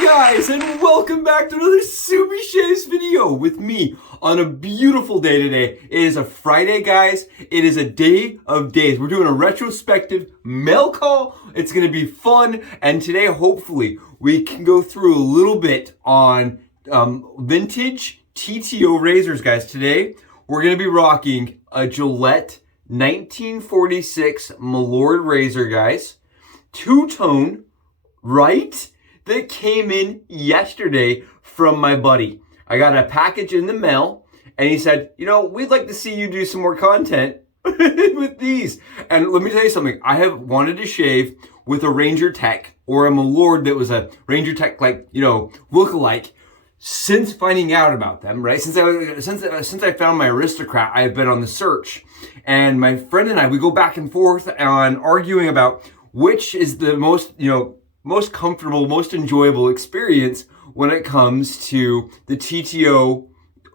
morning, guys, and welcome back to another Subi Shaves video with me on a beautiful day today. It is a Friday, guys. It is a day of days. We're doing a retrospective mail call. It's going to be fun, and today, hopefully, we can go through a little bit on vintage TTO razors, guys. Today, we're going to be rocking a Gillette 1946 Milord razor, guys. Two-tone, right? That came in yesterday from my buddy. I got a package in the mail, and he said, you know, we'd like to see you do some more content with these. And let me tell you something. I have wanted to shave with a Ranger Tech or a Milord that was a Ranger Tech, like, you know, lookalike since finding out about them, right? Since I found my Aristocrat, I've been on the search. And my friend and I, we go back and forth on arguing about which is the most, you know, most comfortable, most enjoyable experience when it comes to the TTO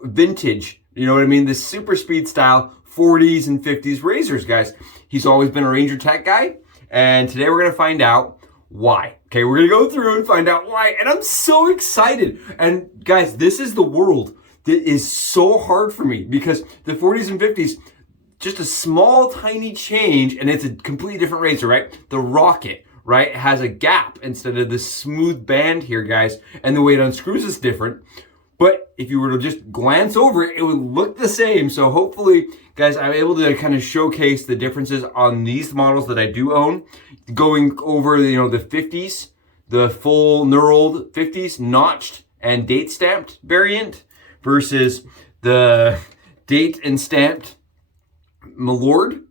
vintage. You know what I mean? The super speed style 40s and 50s razors, guys. He's always been a Ranger Tech guy. And today we're going to find out why. Okay, we're going to go through and find out why. And I'm so excited. And guys, this is the world that is so hard for me because the 40s and 50s, just a small, tiny change, and it's a completely different razor, right? The Rocket, right? It has a gap instead of this smooth band here, guys. And the way it unscrews is different. But if you were to just glance over it, it would look the same. So hopefully, guys, I'm able to kind of showcase the differences on these models that I do own. Going over, you know, the 50s, the full knurled 50s, notched and date stamped variant versus the date and stamped Milord.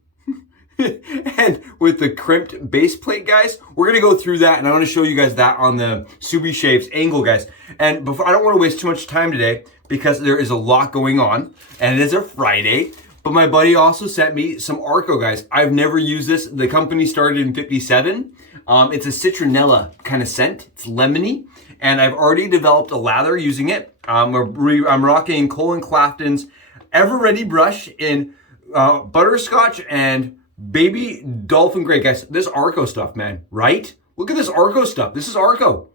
And with the crimped base plate, guys, we're going to go through that, and I want to show you guys that on the Subi Shaves angle, guys. And before, I don't want to waste too much time today because there is a lot going on, and it is a Friday. But my buddy also sent me some ARKO, guys. I've never used this. The company started in 57. It's a citronella kind of scent. It's lemony, and I've already developed a lather using it. I'm rocking Colin Clafton's Ever Ready brush in Butterscotch and Baby Dolphin Gray. Guys, this ARKO stuff, man, right? Look at this ARKO stuff. This is ARKO.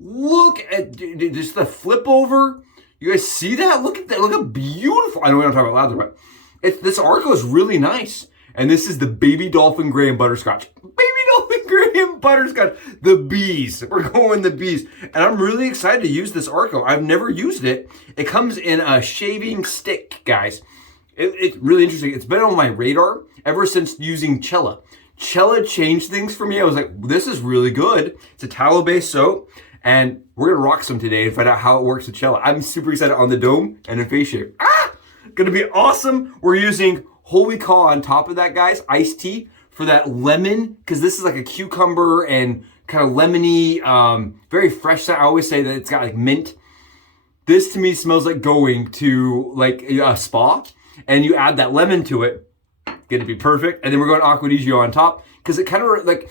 Look at just the flip over. You guys see that? Look at that. Look how beautiful. I know we don't talk about lather, but this ARKO is really nice. And this is the Baby Dolphin Gray and Butterscotch. Baby Dolphin Gray and Butterscotch. The bees. We're going the bees. And I'm really excited to use this ARKO. I've never used it. It comes in a shaving stick, guys. It's really interesting. It's been on my radar ever since using Cella. Cella changed things for me. I was like, this is really good. It's a tallow-based soap, and we're going to rock some today and find out how it works with Cella. I'm super excited on the dome and a face shave. Going to be awesome. We're using Holy Caw on top of that, guys. Iced tea for that lemon, because this is like a cucumber and kind of lemony, very fresh scent. I always say that it's got like mint. This to me smells like going to like a spa. And you add that lemon to it, gonna be perfect. And then we're going Acqua di Gio on top, because it kind of like,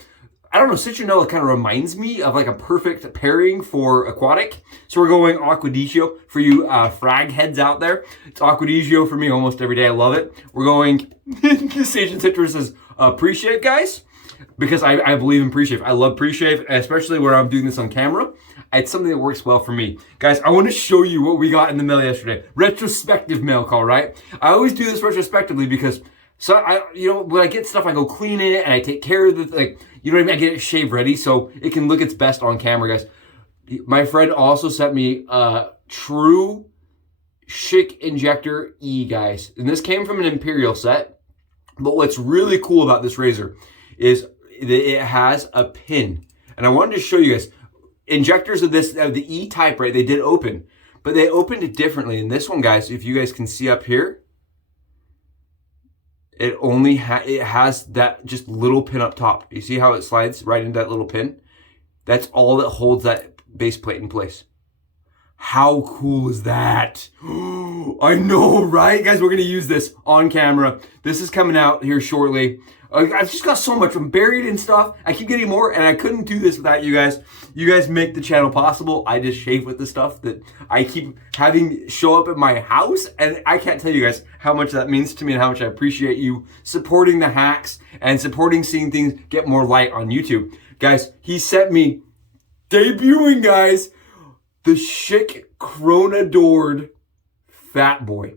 I don't know, citronella kind of reminds me of like a perfect pairing for aquatic. So we're going Acqua di Gio for you frag heads out there. It's Acqua di Gio for me almost every day. I love it. We're going Sage and Citrus's pre-shave, guys, because I believe in pre-shave. I love pre-shave, especially where I'm doing this on camera. It's something that works well for me. Guys, I want to show you what we got in the mail yesterday. Retrospective mail call, right? I always do this retrospectively because, you know, when I get stuff, I go clean it and I take care of the, like, you know what I mean? I get it shave ready so it can look its best on camera, guys. My friend also sent me a True Chic Injector E, guys. And this came from an Imperial set. But what's really cool about this razor is that it has a pin. And I wanted to show you guys. Injectors of this, of the E type, right? They did open, but they opened it differently. And this one, guys, if you guys can see up here, it only it has that just little pin up top. You see how it slides right into that little pin? That's all that holds that base plate in place. How cool is that? I know, right? Guys, we're going to use this on camera. This is coming out here shortly. I've just got so much. I'm buried in stuff. I keep getting more, and I couldn't do this without you guys. You guys make the channel possible. I just shave with the stuff that I keep having show up at my house, and I can't tell you guys how much that means to me and how much I appreciate you supporting the hacks and supporting seeing things get more light on YouTube. Guys, he sent me debuting, guys, the chic chronadored fat boy.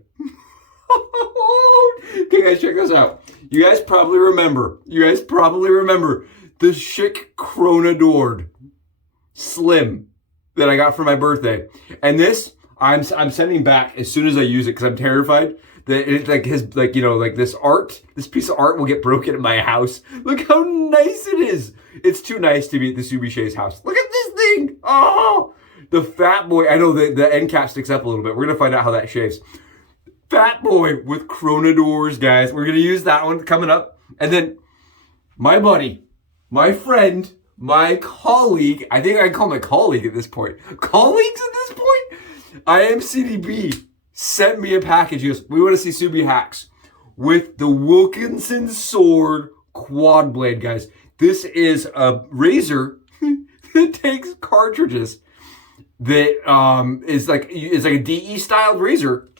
Okay, guys, check this out. You guys probably remember the chic chronadored slim that I got for my birthday. And this, I'm sending back as soon as I use it because I'm terrified that it's like this piece of art will get broken at my house. Look how nice it is. It's too nice to be at the Subishay's house. Look at this thing. Oh, the fat boy. I know the end cap sticks up a little bit. We're gonna find out how that shaves. Fat boy with chronadors, guys. We're gonna use that one coming up. And then my buddy, my friend, my colleague, I think I can call my colleague at this point. Colleagues at this point? IAMCDB sent me a package. He goes, we want to see Subi hacks with the Wilkinson Sword quad blade, guys. This is a razor that takes cartridges that is like a DE styled razor.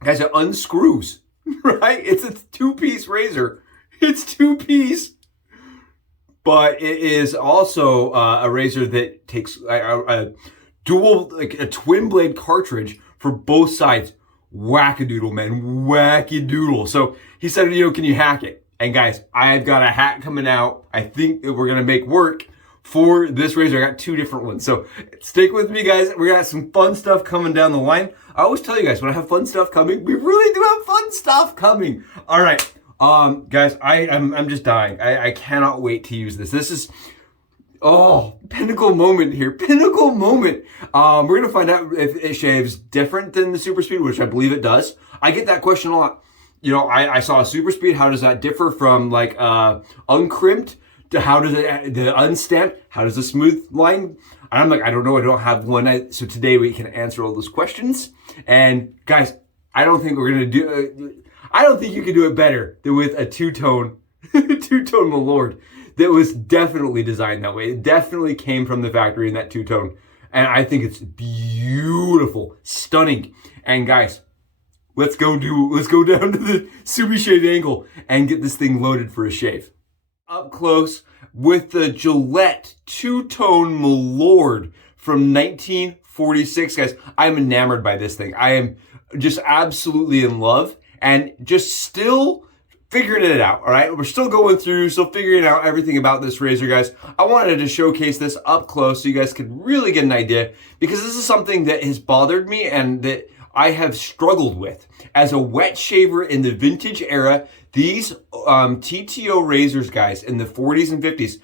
Guys, it unscrews, right? It's a two-piece razor. It's two-piece. But it is also a razor that takes a dual, like a twin blade cartridge for both sides. Wackadoodle, man. Wackadoodle. So he said, can you hack it? And guys, I've got a hack coming out. I think that we're going to make work for this razor. I got two different ones. So stick with me, guys. We got some fun stuff coming down the line. I always tell you guys, when I have fun stuff coming, we really do have fun stuff coming. All right. Guys, I'm just dying. I cannot wait to use this. This is, pinnacle moment here. Pinnacle moment. We're going to find out if it shaves different than the super speed, which I believe it does. I get that question a lot. I saw a super speed. How does that differ from like, uncrimped to how does it, the unstamped? How does the smooth line? And I'm like, I don't know. I don't have one. So today we can answer all those questions. And guys, I don't think we're going to do, I don't think you can do it better than with a two-tone Milord that was definitely designed that way. It definitely came from the factory in that two-tone. And I think it's beautiful, stunning. And guys, let's go down to the Subishay angle and get this thing loaded for a shave. Up close with the Gillette Two-Tone Milord from 1946, guys. I'm enamored by this thing. I am just absolutely in love. And just still figuring it out, all right? We're still going through, still figuring out everything about this razor, guys. I wanted to showcase this up close so you guys could really get an idea, because this is something that has bothered me and that I have struggled with. As a wet shaver in the vintage era, these TTO razors, guys, in the 40s and 50s,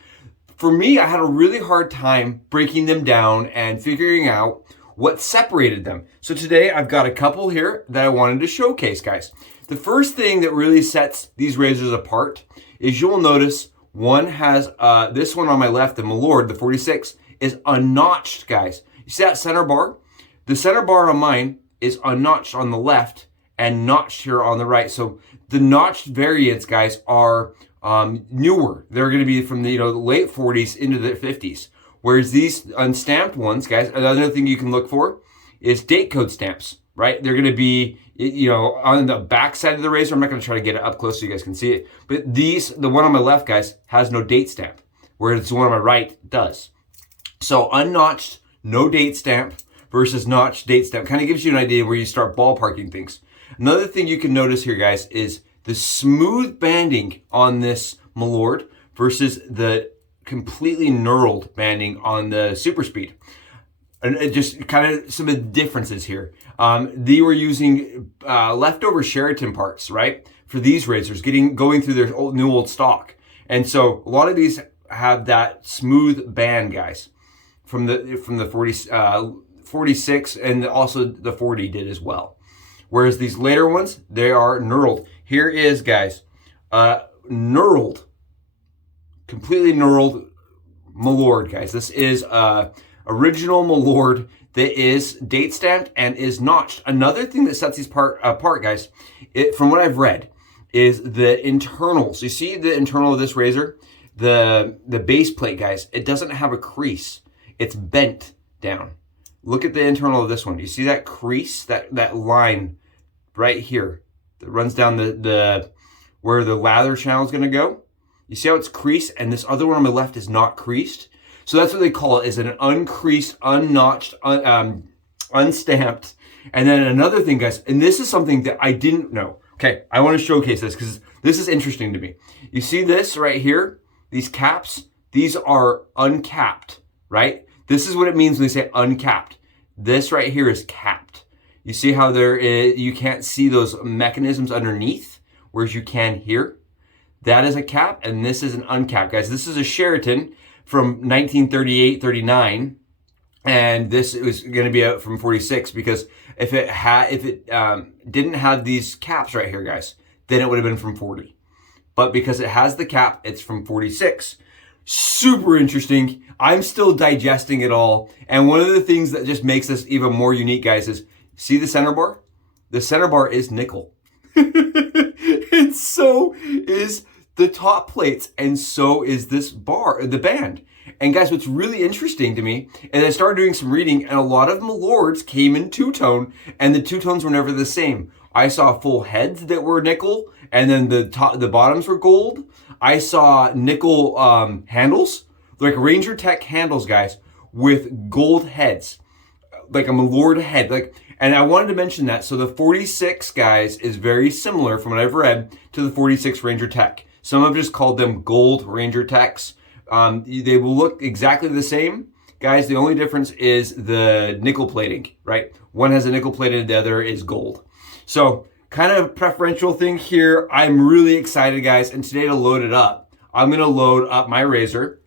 for me, I had a really hard time breaking them down and figuring out what separated them. So today I've got a couple here that I wanted to showcase, guys. The first thing that really sets these razors apart is you'll notice one has, this one on my left, the Milord, the 46, is unnotched, guys. You see that center bar? The center bar on mine is unnotched on the left and notched here on the right. So the notched variants, guys, are newer. They're going to be from the late 40s into the 50s. Whereas these unstamped ones, guys, another thing you can look for is date code stamps, right? They're going to be, on the back side of the razor. I'm not going to try to get it up close so you guys can see it. But the one on my left, guys, has no date stamp, whereas the one on my right does. So unnotched, no date stamp versus notched date stamp kind of gives you an idea where you start ballparking things. Another thing you can notice here, guys, is the smooth banding on this Milord versus the completely knurled banding on the super speed. And it just kind of some of the differences here. They were using leftover Sheraton parts, right? For these razors, going through their new old stock. And so a lot of these have that smooth band, guys, from the 46 and also the 40 did as well. Whereas these later ones, they are knurled. Here is, guys, knurled, completely knurled Milord, guys. This is original Milord that is date stamped and is notched. Another thing that sets these apart, guys, from what I've read, is the internals. You see the internal of this razor, the base plate, guys. It doesn't have a crease. It's bent down. Look at the internal of this one. You see that crease, that line right here that runs down the where the lather channel is going to go? You see how it's creased, and this other one on the left is not creased? So that's what they call it, is an uncreased, unnotched, unstamped. And then another thing, guys, and this is something that I didn't know. Okay, I want to showcase this because this is interesting to me. You see this right here? These caps, these are uncapped, right? This is what it means when they say uncapped. This right here is capped. You see how you can't see those mechanisms underneath, whereas you can here? That is a cap, and this is an uncapped, guys. This is a Sheraton from 1938-39, and this was going to be out from 46 because if it didn't have these caps right here, guys, then it would have been from 40. But because it has the cap, it's from 46. Super interesting. I'm still digesting it all. And one of the things that just makes this even more unique, guys, is see the center bar? The center bar is nickel. And so is the top plates, and so is this bar, the band. And guys, what's really interesting to me is I started doing some reading, and a lot of Milords came in two-tone, and the two-tones were never the same. I saw full heads that were nickel, and then the bottoms were gold. I saw nickel handles, like Ranger Tech handles, guys, with gold heads, like a Milord head. And I wanted to mention that. So the 46, guys, is very similar, from what I've read, to the 46 Ranger Tech. Some have just called them gold Ranger Techs. They will look exactly the same. Guys, the only difference is the nickel plating, right? One has a nickel plated, the other is gold. So kind of preferential thing here. I'm really excited, guys. And today to load it up, I'm going to load up my razor.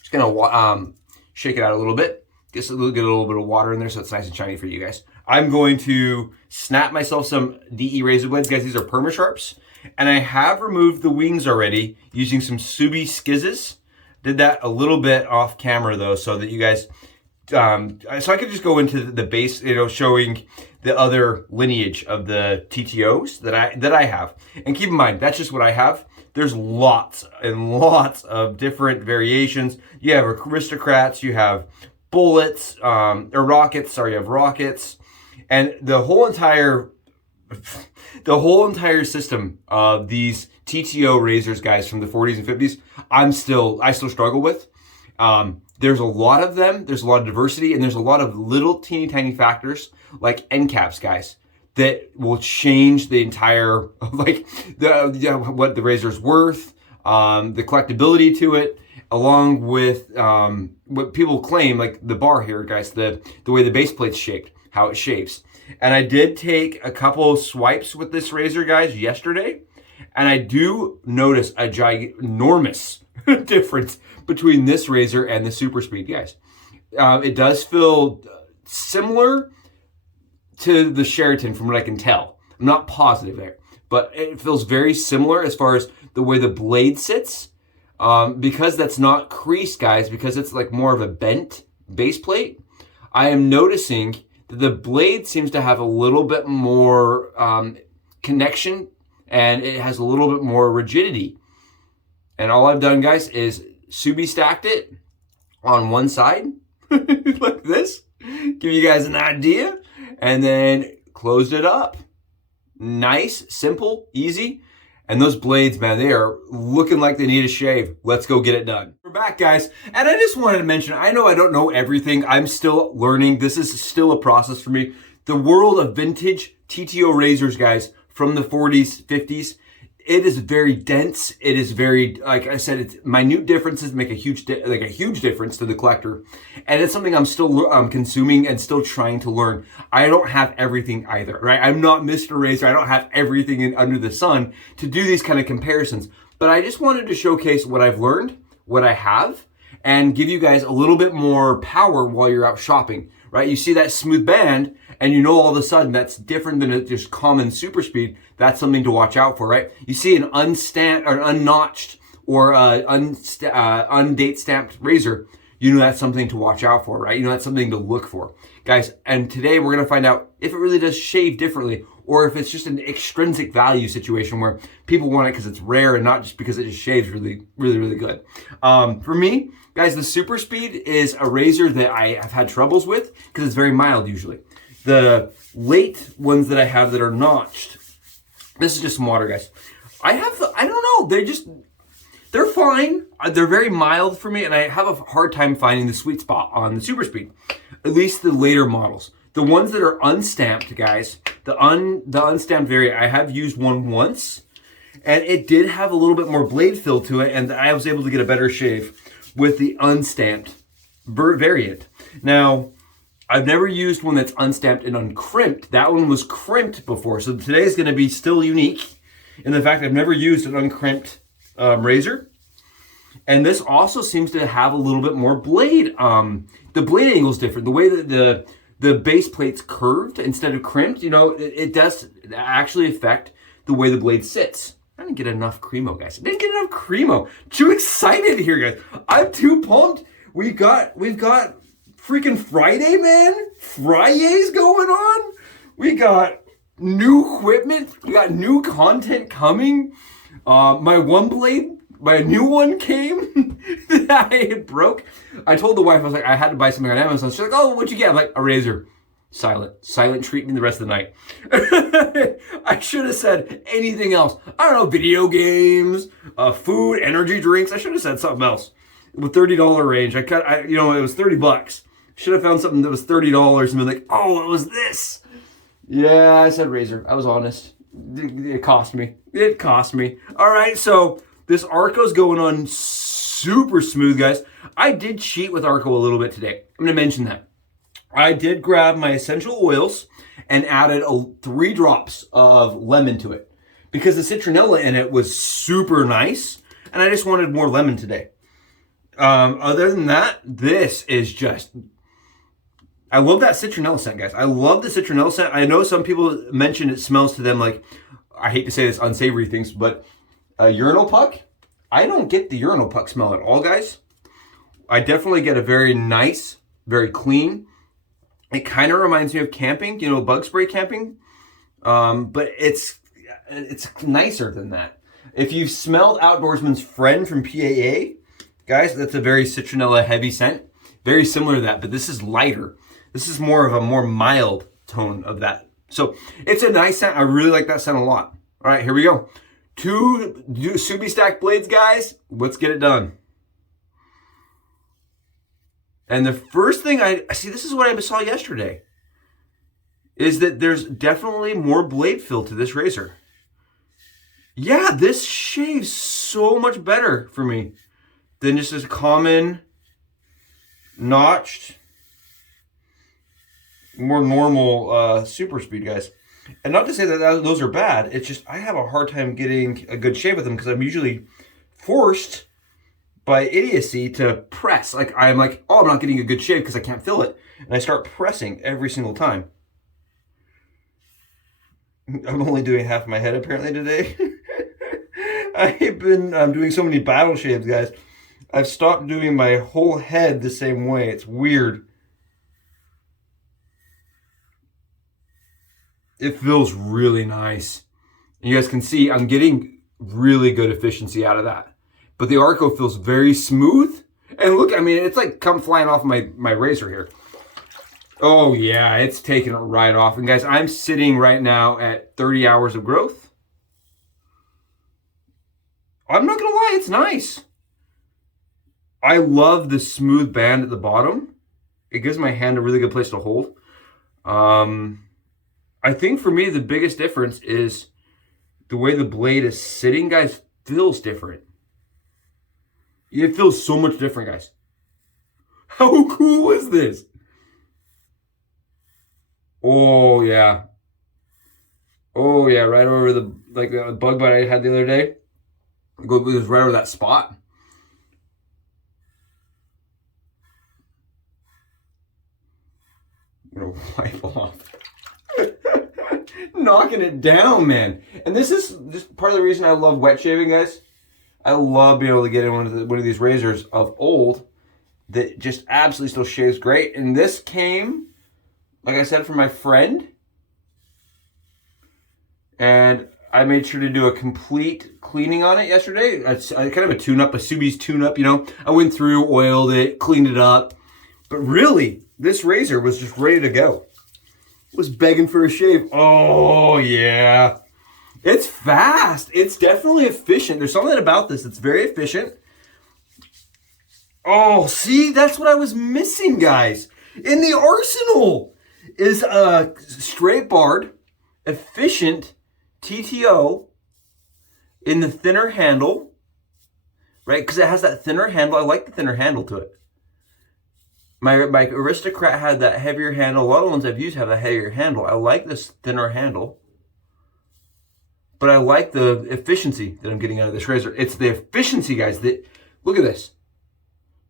Just going to shake it out a little bit. Get a little bit of water in there so it's nice and shiny for you guys. I'm going to snap myself some DE razor blades. Guys, these are Permasharps. And I have removed the wings already using some Subi skizzes. Did that a little bit off camera though, so that you guys, so I could just go into the base, showing the other lineage of the TTOs that I have. And keep in mind, that's just what I have. There's lots and lots of different variations. You have Aristocrats, you have bullets, or rockets. Sorry, you have rockets, and the whole entire system of these TTO razors, guys, from the 40s and 50s, I still struggle with. There's a lot of them, there's a lot of diversity, and there's a lot of little teeny tiny factors like end caps, guys, that will change the entire, like what the razor's worth, the collectability to it, along with what people claim, like the bar here, guys, the way the base plate's shaped, how it shapes. And I did take a couple swipes with this razor, guys, yesterday, and I do notice a ginormous difference between this razor and the Super Speed, guys. It does feel similar to the Sheraton from what I can tell. I'm not positive there, but it feels very similar as far as the way the blade sits. Because that's not creased, guys, because it's like more of a bent base plate, I am noticing that the blade seems to have a little bit more connection, and it has a little bit more rigidity. And all I've done, guys, is Subi stacked it on one side, like this, give you guys an idea, and then closed it up. Nice, simple, easy. And those blades, man, they are looking like they need a shave. Let's go get it done. We're back, guys. And I just wanted to mention, I know I don't know everything. I'm still learning. This is still a process for me. The world of vintage TTO razors, guys, from the 40s, 50s, it is very dense. It is very, like I said, it's minute differences make a huge difference to the collector. And it's something I'm still consuming and still trying to learn. I don't have everything either, right? I'm not Mr. Razor. I don't have everything under the sun to do these kind of comparisons. But I just wanted to showcase what I've learned, what I have, and give you guys a little bit more power while you're out shopping, right? You see that smooth band, and you know all of a sudden that's different than a just common super speed. That's something to watch out for, right? You see an unstamped or unnotched or undate stamped razor, you know that's something to watch out for, right? You know that's something to look for, guys. And today we're gonna find out if it really does shave differently, or if it's just an extrinsic value situation where people want it because it's rare and not just because it just shaves really, really, really good. For me, guys, the Super Speed is a razor that I have had troubles with because it's very mild usually. The late ones that I have that are notched, this is just some water, guys. I don't know, They're fine. They're very mild for me, and I have a hard time finding the sweet spot on the super speed. At least the later models. The ones that are unstamped, guys, the unstamped variant, I have used one once, and it did have a little bit more blade fill to it, and I was able to get a better shave with the unstamped variant. Now, I've never used one that's unstamped and uncrimped. That one was crimped before, so today is going to be still unique in the fact I've never used an uncrimped razor. And this also seems to have a little bit more blade. The blade angle is different. The way that the base plate's curved instead of crimped, you know, it does actually affect the way the blade sits. I didn't get enough Cremo, guys. I didn't get enough Cremo. Too excited here, guys. I'm too pumped. We've got freaking Friday, man. Friday's going on. We got new equipment. We got new content coming. My new one came that I broke. I told the wife, I was like, I had to buy something on Amazon. She's like, oh, what'd you get? I'm like, a razor. Silent treatment the rest of the night. I should have said anything else. I don't know, video games, food, energy drinks. I should have said something else. With $30 range, it was $30. Should have found something that was $30 and been like, oh, it was this. Yeah, I said razor. I was honest. It cost me. It cost me. All right, so this ARKO's going on super smooth, guys. I did cheat with ARKO a little bit today. I'm going to mention that. I did grab my essential oils and added 3 drops of lemon to it because the citronella in it was super nice, and I just wanted more lemon today. Other than that, this is just... I love that citronella scent, guys. I love the citronella scent. I know some people mention it smells to them like, I hate to say this, unsavory things, but a urinal puck? I don't get the urinal puck smell at all, guys. I definitely get a very nice, very clean. It kind of reminds me of camping, you know, bug spray camping. But it's nicer than that. If you've smelled Outdoorsman's Friend from PAA, guys, that's a very citronella heavy scent. Very similar to that, but this is lighter. This is more of a more mild tone of that. So it's a nice scent. I really like that scent a lot. All right, here we go. 2 Subi Stack blades, guys. Let's get it done. And the first thing I see, this is what I saw yesterday, is that there's definitely more blade fill to this razor. Yeah, this shaves so much better for me than just a common notched, more normal super speed, guys. And not to say that those are bad, it's just I have a hard time getting a good shave with them because I'm usually forced by idiocy to press. Like I'm like, oh, I'm not getting a good shave because I can't feel it. And I start pressing every single time. I'm only doing half my head apparently today. I've been doing so many battle shaves, guys. I've stopped doing my whole head the same way. It's weird. It feels really nice. And you guys can see I'm getting really good efficiency out of that. But the ARKO feels very smooth. And look, I mean, it's like come flying off my razor here. Oh yeah, it's taking it right off. And guys, I'm sitting right now at 30 hours of growth. I'm not gonna lie, it's nice. I love the smooth band at the bottom. It gives my hand a really good place to hold. I think for me, the biggest difference is the way the blade is sitting, guys, feels different. It feels so much different, guys. How cool is this? Oh, yeah. Oh, yeah, right over the bug bite I had the other day. It was right over that spot. I'm gonna wipe off. Knocking it down, man. And this is just part of the reason I love wet shaving, guys. I love being able to get in one of these razors of old that just absolutely still shaves great. And this came, like I said, from my friend. And I made sure to do a complete cleaning on it yesterday. It's kind of a tune-up, a Subi's tune-up, you know. I went through, oiled it, cleaned it up. But really, this razor was just ready to go. It was begging for a shave. Oh, yeah. It's fast. It's definitely efficient. There's something about this that's very efficient. Oh, see, that's what I was missing, guys. In the arsenal is a straight barred, efficient TTO in the thinner handle, right? Because it has that thinner handle. I like the thinner handle to it. My Aristocrat had that heavier handle. A lot of ones I've used have a heavier handle. I like this thinner handle. But I like the efficiency that I'm getting out of this razor. It's the efficiency, guys. Look at this.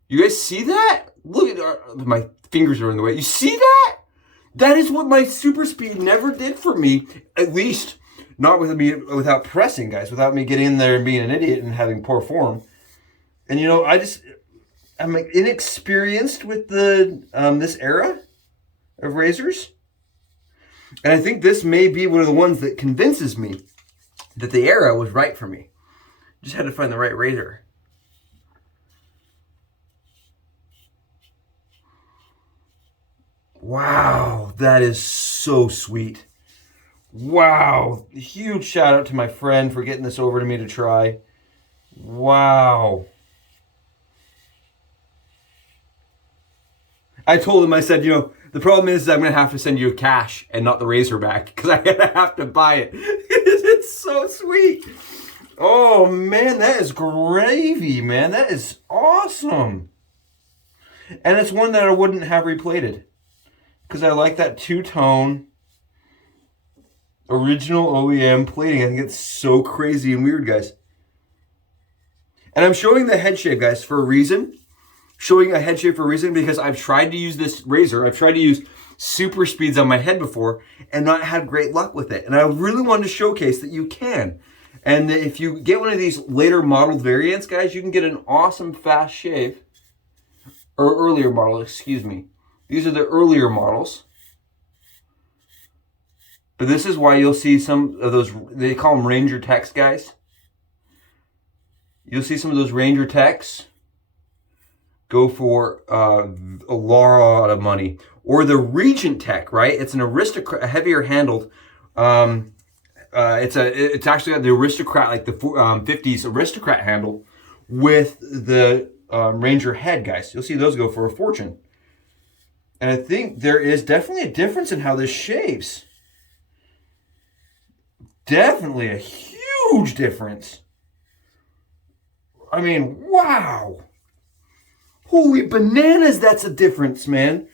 You guys see that? Look at my fingers are in the way. You see that? That is what my super speed never did for me. At least not with me without pressing, guys. Without me getting in there and being an idiot and having poor form. And you know, I'm like inexperienced with the this era of razors. And I think this may be one of the ones that convinces me that the era was right for me. Just had to find the right razor. Wow, that is so sweet. Wow, huge shout out to my friend for getting this over to me to try. Wow. I told him, I said, you know, the problem is I'm going to have to send you cash and not the razor back because I'm going to have to buy it. It's so sweet. Oh, man, that is gravy, man. That is awesome. And it's one that I wouldn't have replated because I like that two-tone original OEM plating. I think it's so crazy and weird, guys. And I'm showing the head shave, guys, for a reason. Showing a head shave for a reason because I've tried to use this razor. I've tried to use super speeds on my head before and not had great luck with it. And I really wanted to showcase that you can. And if you get one of these later modeled variants, guys, you can get an awesome fast shave. Or earlier model, excuse me. These are the earlier models. But this is why you'll see some of those, they call them Ranger Techs, guys. You'll see some of those Ranger Techs go for a lot of money. Or the Regent Tech, right? It's an Aristocrat, a heavier handled. It's actually got the Aristocrat, like the 50s Aristocrat handle with the Ranger head, guys. You'll see those go for a fortune. And I think there is definitely a difference in how this shaves. Definitely a huge difference. I mean, wow. Holy bananas, that's a difference, man.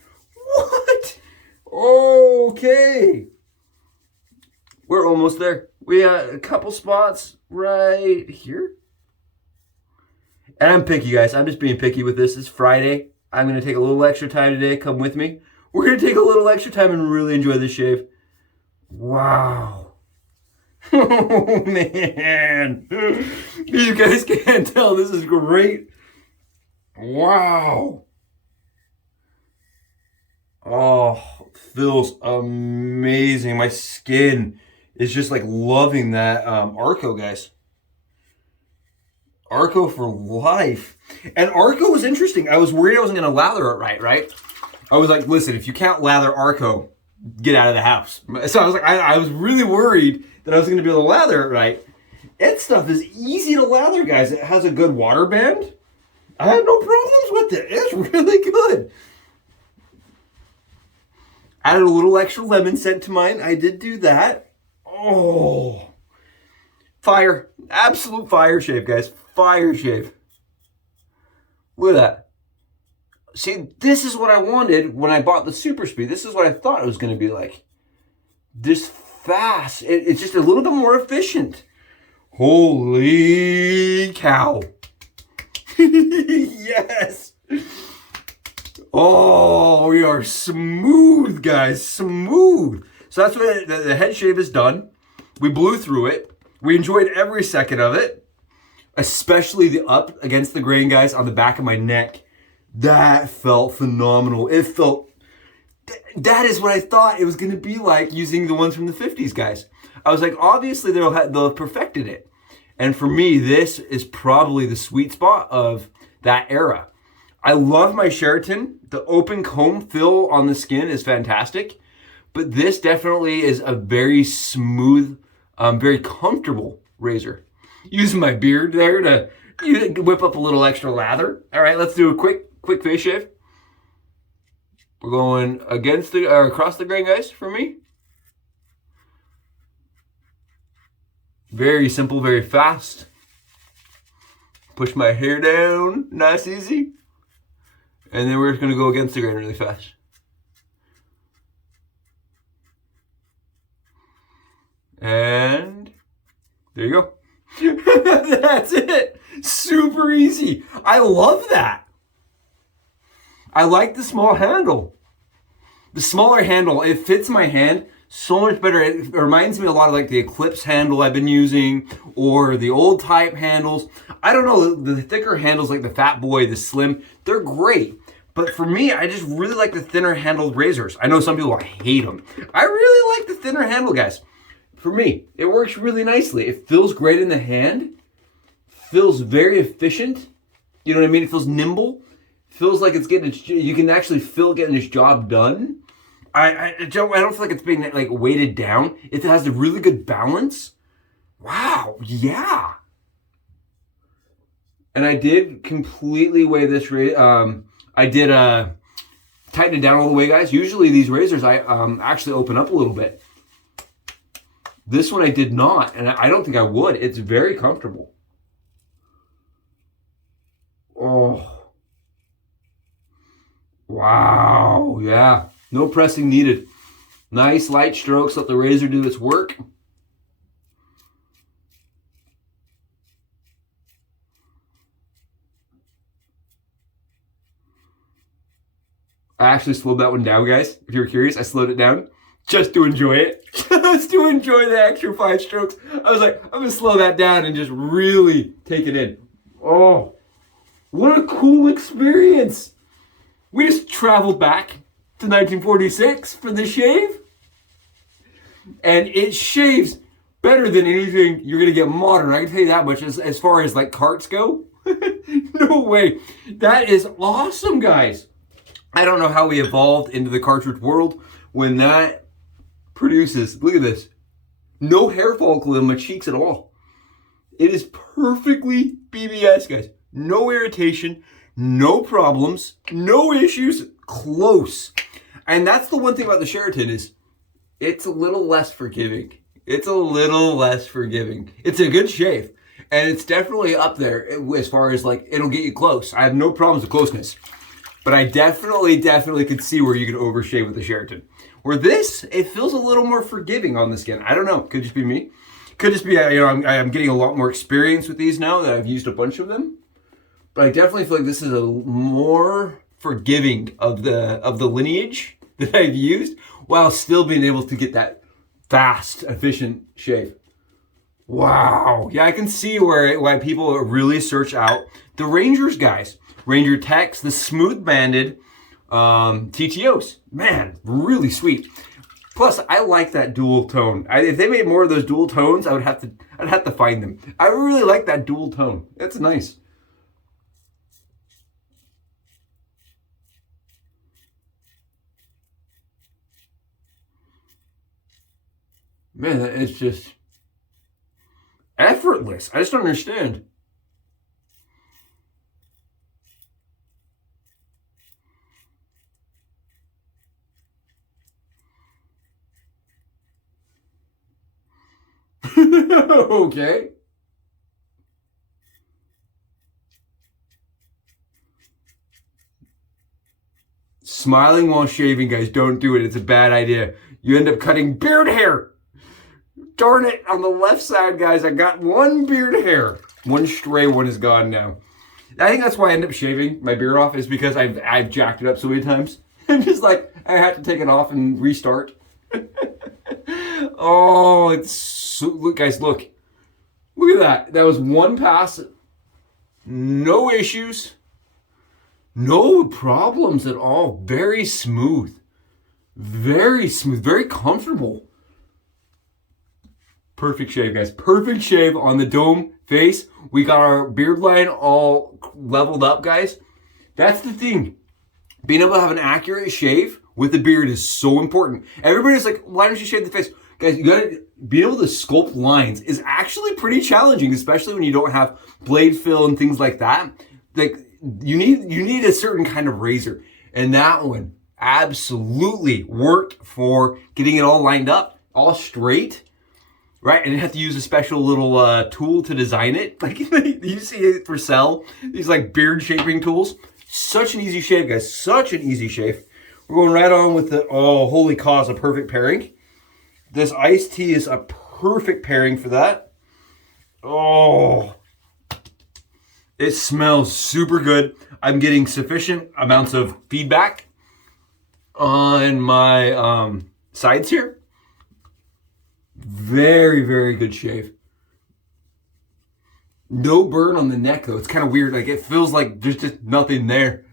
What? Okay. We're almost there. We got a couple spots right here. And I'm picky, guys. I'm just being picky with this. It's Friday. I'm going to take a little extra time today. Come with me. We're going to take a little extra time and really enjoy this shave. Wow. Oh, man. You guys can't tell. This is great. Wow. Oh, feels amazing. My skin is just like loving that ARKO, guys. ARKO for life. And ARKO was interesting. I was worried I wasn't going to lather it right? I was like, listen, if you can't lather ARKO, get out of the house. So I was like, I was really worried that I was going to be able to lather it right. That stuff is easy to lather, guys. It has a good water band. I had no problems with it. It's really good. Added a little extra lemon scent to mine. I did do that. Oh. Fire. Absolute fire shave, guys. Fire shave. Look at that. See, this is what I wanted when I bought the Super Speed. This is what I thought it was going to be like. This fast. It's just a little bit more efficient. Holy cow. Yes. Oh, we are smooth, guys. Smooth. So that's what the head shave is done. We blew through it. We enjoyed every second of it. Especially the up against the grain, guys, on the back of my neck. That felt phenomenal. It felt... That is what I thought it was going to be like using the ones from the 50s, guys. I was like, obviously they'll have perfected it. And for me, this is probably the sweet spot of that era. I love my Sheraton. The open comb fill on the skin is fantastic. But this definitely is a very smooth very comfortable razor. Using my beard there to whip up a little extra lather. All right, let's do a quick face shave. We're going across the grain, guys, for me. Very simple, very fast. Push my hair down, nice, easy. And then we're just gonna go against the grain really fast. And there you go. That's it. Super easy. I love that. I like the small handle. The smaller handle, it fits my hand so much better. It reminds me a lot of like the Eclipse handle I've been using, or the old type handles. I don't know, the thicker handles like the Fat Boy, the Slim, they're great. But for me, I just really like the thinner handled razors. I know some people hate them. I really like the thinner handle, guys. For me, it works really nicely. It feels great in the hand. Feels very efficient. You know what I mean? It feels nimble. Feels like it's getting you can actually feel getting this job done. I don't feel like it's being like weighted down. It has a really good balance. Wow, yeah. And I did completely weigh this. I did tighten it down all the way, guys. Usually these razors I actually open up a little bit. This one I did not, and I don't think I would. It's very comfortable. Oh. Wow, yeah. No pressing needed. Nice light strokes, let the razor do its work. I actually slowed that one down, guys. If you were curious, I slowed it down just to enjoy it. Just to enjoy the extra 5 strokes. I was like, I'm going to slow that down and just really take it in. Oh, what a cool experience. We just traveled back to 1946 for the shave. And it shaves better than anything you're going to get modern. I can tell you that much as far as like carts go. No way. That is awesome, guys. I don't know how we evolved into the cartridge world when that produces, look at this, no hair follicle in my cheeks at all. It is perfectly BBS, guys. No irritation, no problems, no issues, close. And that's the one thing about the Sheraton is it's a little less forgiving. It's a little less forgiving. It's a good shave. And it's definitely up there as far as like, it'll get you close. I have no problems with closeness. But I definitely could see where you could overshave with the Sheraton. Where this, it feels a little more forgiving on the skin. I don't know. Could just be me. Could just be, you know, I'm getting a lot more experience with these now that I've used a bunch of them. But I definitely feel like this is a more forgiving of the lineage that I've used, while still being able to get that fast, efficient shave. Wow. Yeah, I can see why people really search out the Rangers, guys. Ranger Techs, the smooth banded TTOs. Man, really sweet. Plus, I like that dual tone. If they made more of those dual tones, I'd have to find them. I really like that dual tone. That's nice. Man, it's just effortless. I just don't understand. Okay. Smiling while shaving, guys, don't do it. It's a bad idea. You end up cutting beard hair. Darn it, on the left side, guys, I got one beard hair. One stray one is gone now. I think that's why I end up shaving my beard off, is because I've jacked it up so many times. I'm just like, I had to take it off and restart. Oh, it's so, look, guys, look. Look at that. That was one pass. No issues. No problems at all. Very smooth. Very smooth. Very comfortable. Perfect shave, guys. Perfect shave on the dome face. We got our beard line all leveled up, guys. That's the thing. Being able to have an accurate shave with the beard is so important. Everybody's like, why don't you shave the face? Guys, you gotta be able to sculpt lines is actually pretty challenging, especially when you don't have blade fill and things like that. Like you need a certain kind of razor, and that one absolutely worked for getting it all lined up, all straight, right? And you have to use a special little tool to design it. Like you see it for sale, these like beard shaping tools. Such an easy shave, guys. Such an easy shave. We're going right on with the, oh, holy cause, a perfect pairing. This iced tea is a perfect pairing for that. Oh, it smells super good. I'm getting sufficient amounts of feedback on my sides here. Very, very good shave. No burn on the neck though. It's kind of weird. Like it feels like there's just nothing there.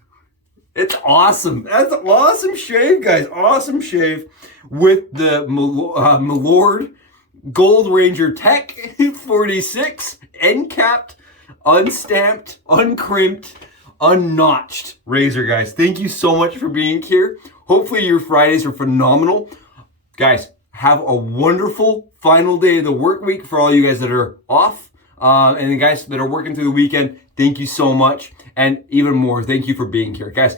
It's awesome. That's an awesome shave, guys. Awesome shave with the Milord Gold Ranger Tech 46 end capped, unstamped, uncrimped, unnotched razor, guys. Thank you so much for being here. Hopefully your Fridays are phenomenal. Guys, have a wonderful final day of the work week for all you guys that are off. And the guys that are working through the weekend, thank you so much. And even more, thank you for being here. Guys,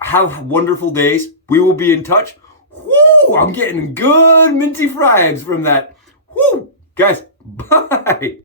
have wonderful days. We will be in touch. Woo! I'm getting good minty vibes from that. Woo! Guys, bye!